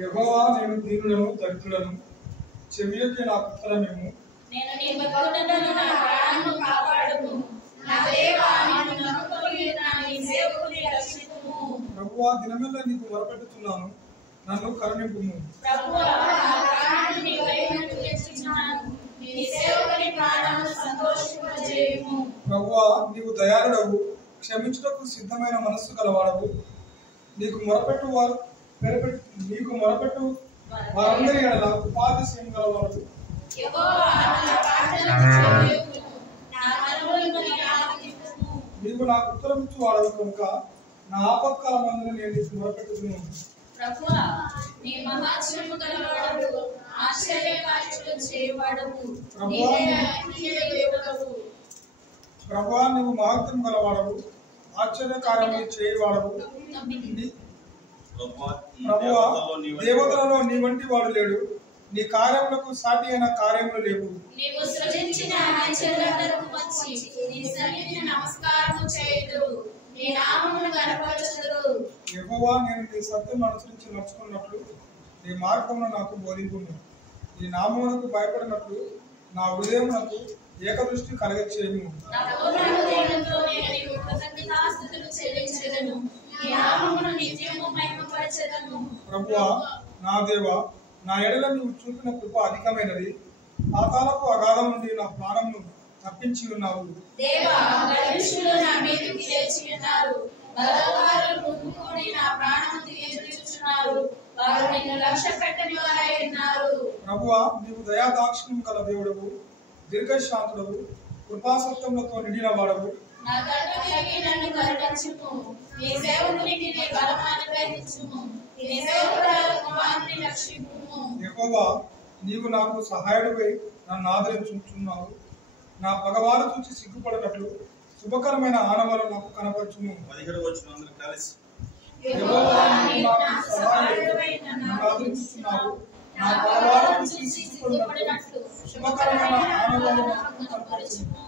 యెహోవా నేను దీనులను దరిద్రులను చెవియొగ్గి నాకు ఉత్తరమేము. నేను నీ భక్తుడను, నా ప్రాణమును కాపాడుము. నా దేవా, నిన్ను నమ్ముకొని ఉన్న నీ సేవకుని రక్షించుము. ప్రభువా దినమెల్లా నీకు మొరపెట్టుచున్నాను, నన్ను కరుణింపుము. ప్రభువా, నా ప్రాణాన్ని నీ వైపునకు తెచ్చుచున్నాను, నీ సేవకుని ప్రాణమును సంతోషింపజేయుము. ప్రభువా నీవు దయాళుడవు, క్షమించుటకు సిద్ధమైన మనస్సు గలవాడవు. నీకు మొరపెట్టు వారందరి ఎడల ఉపాధిశయం గలవాడు. యెహోవా, నా ప్రార్థనను చెవియొగ్గుము, నా మనవులను ఆలకించుము. నీవు నాకు ఉత్తరమిచ్చు వాడవు కనుక నా ఆపత్కాలమందున నేను నీకు మొరపెట్టుచున్నాను. ప్రభువా, నీ మహాత్మ్యము గలవాడవు, ఆశ్చర్యకార్యములు చేయువాడవు, నీవే దేవుడవు. ప్రభువా నీవు మహత్యం గలవాడవు, ఆశ్చర్యకార్యములు చేయువాడవు. ప్రభువా దేవతలలో నీ వంటి వాడు లేడు, నీ కార్యములకు సాటి అయిన కార్యములు లేవు. నీవు సృజించిన అంచెలందరూ వచ్చి నీ సన్నిధిని నమస్కారము చేయుదురు, నీ నామమును కనపరచుదురు. యెహోవా నేను నీ సత్యం అనుసరించి నడుచుకున్నట్లు నీ మార్గమును నాకు బోధింపుము. నీ నామమునకు భయపడినట్లు నా హృదయమునకు ఏకదృష్టి కలగచేయుము. నా పూర్ణ హృదయముతో నేను నీకు కృతజ్ఞతాస్తుతులు చెల్లించెదను, నీ నామమును నిత్యము మహిమపరచెదను. ప్రభువా నా దేవా, నా ఎడల నీవు చూపిన కృప అధికమైనది. పాతాళపు అగాధం నుండి నా ప్రాణమును తప్పించి ఉన్నావు. దేవా, గర్విష్ఠులు నా మీదికి లేచి ఉన్నారు, బలవారులు ముందుకొని నా ప్రాణము తీయించుచున్నారు, వారు నిన్ను లక్ష్య పెట్టని వారై ఉన్నారు. ప్రభువా నీవు దయాదాక్షిణ్యం గల దేవుడవు, దీర్ఘశాంతుడవు, కృపాసత్యములతో నిండిన వాడవు. నా కన్ను తిరిగి నన్ను కరుణించుము, నీ సేవకునికి నీ బలము అనుగ్రహించుము, నీ సేవకురాలు కుమారుని రక్షింపుము. యెహోవా నీవు నాకు సహాయుడివై నన్ను ఆదరించుచున్నావు. నా పగవారు చూసి సిగ్గుపడినట్లు శుభకరమైన ఆనవాలు నాకు కనపరచుము. యెహోవా నీవు నాకు సహాయుడివై నన్ను ఆదరించుచున్నావు. నా పగవారు చూసి సిగ్గుపడినట్లు శుభకరమైన ఆనవాలు నాకు కనపరచుము.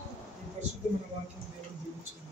ఈ పరిశుద్ధమైన వాక్యం దేవుడు దీవించును.